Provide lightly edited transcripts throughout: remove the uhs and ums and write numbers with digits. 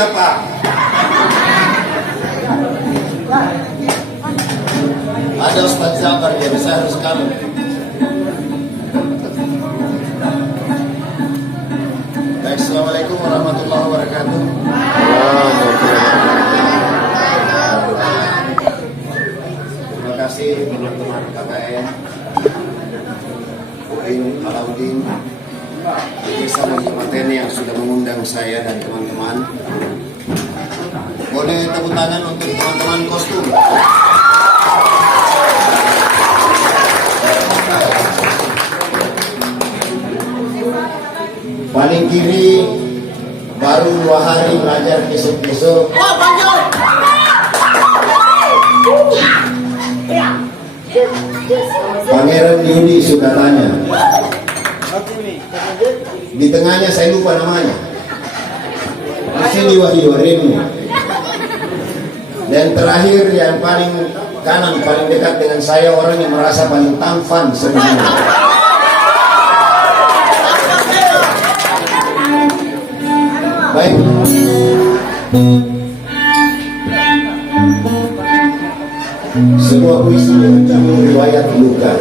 apa? Ada Ustaz Jabar, jadi saya harus kalah. Baik, Assalamualaikum warahmatullahi wabarakatuh. Terima kasih teman-teman KKN, UIN, Alauddin, bersama teman TNI yang sudah mengundang saya dan teman-teman. Boleh tepuk tangan untuk teman-teman kostum. Paling kiri baru 2 hari belajar besok-besok. Pangeran Yudi sudah tanya. Di tengahnya saya lupa namanya. Masih Wahyu. Dan terakhir yang paling kanan, paling dekat dengan saya, orang yang merasa paling tampan sebenarnya. Baik. Sebuah puisi berjudul Riwayat Luka.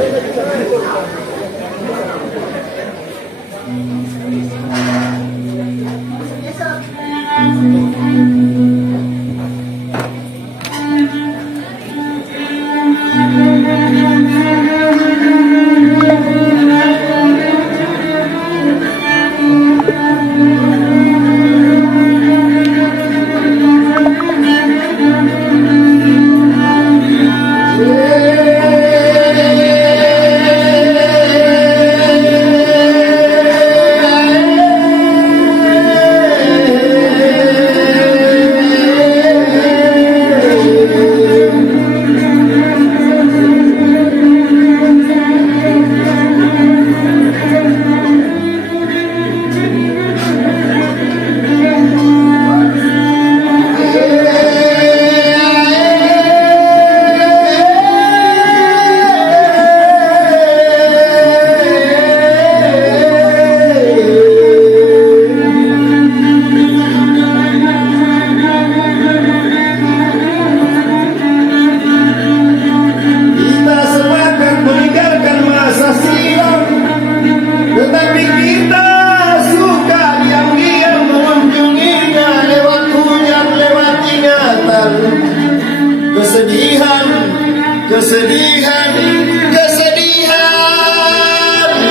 Kesedihan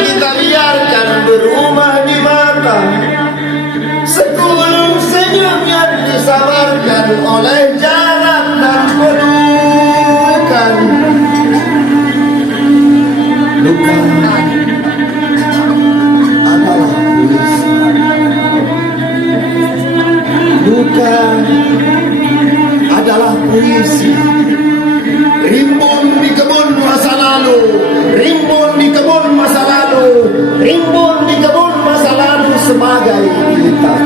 kita biarkan berumah di mata. Sekulum senyum yang disabarkan oleh jarak dan pelukan. Luka adalah puisi. Luka adalah puisi. Rimbun di kebun masa lalu, rimbun di kebun masa lalu, rimbun di kebun masa lalu sebagai kita.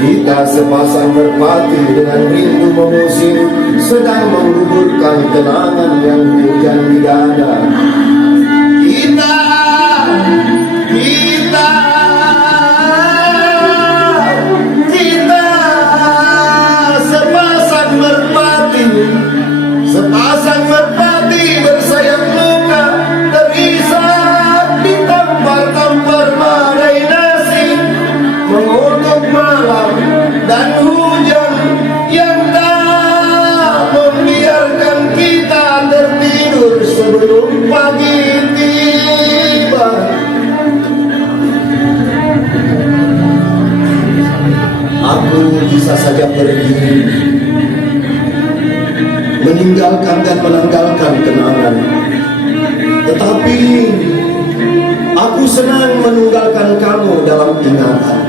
Kita sepasang merpati dengan rindu mengusir, sedang menggugurkan kenangan yang hujan di dada. Sepasang merpati bersayap luka, terisak di tampar-tampar badai nasib, mengutuk malam dan hujan yang tak membiarkan kita tertidur sebelum pagi tiba. Aku bisa saja pergi, meninggalkan dan menanggalkan kenangan, tetapi aku senang meninggalkan kamu dalam ingatan.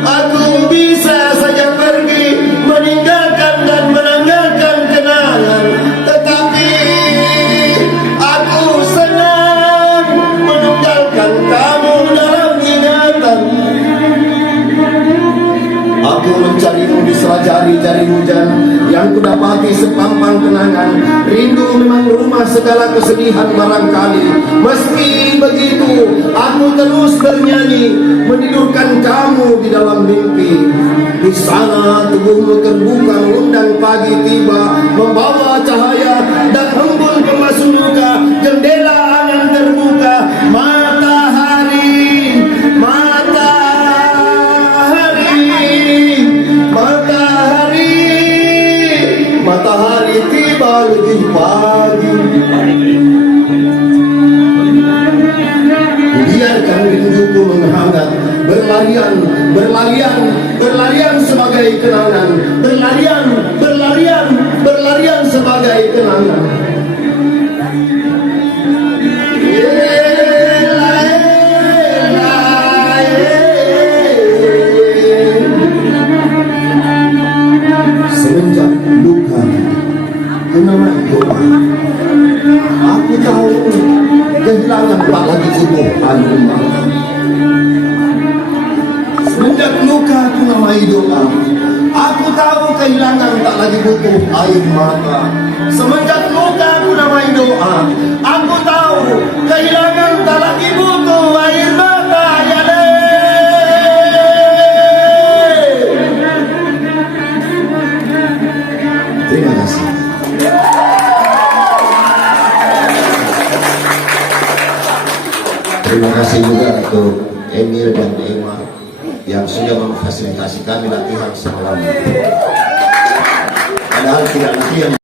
Aku bisa saja pergi, meninggalkan dan menanggalkan kenangan, tetapi aku senang meninggalkan kamu dalam sampan kenangan. Rindu memang rumah segala kesedihan barangkali. Meski begitu aku terus bernyanyi, menidurkan kamu di dalam mimpi. Di sana tubuhmu terbuka undang pagi tiba, membawa cahaya dan embun pemasuk luka. Jendela angan terbuka, matahari, matahari, matahari, matahari tiba lebih pagi. Biarkan rinduku menghangat, berlarian, berlarian, berlarian sebagai kenangan, berlarian, berlarian, berlarian sebagai kenangan. Semenjak luka kena doa, aku tahu kehilangan tak lagi utuh rumah. Semenjak luka aku namai doa, aku tahu kehilangan tak lagi butuh air mata. Semenjak luka aku namai doa, aku tahu kehilangan tak lagi butuh air mata. Ya terima kasih. Terima kasih juga untuk Emil dan Emma yang sudah memfasilitasi kami latihan semalam. Padahal tidak latihan.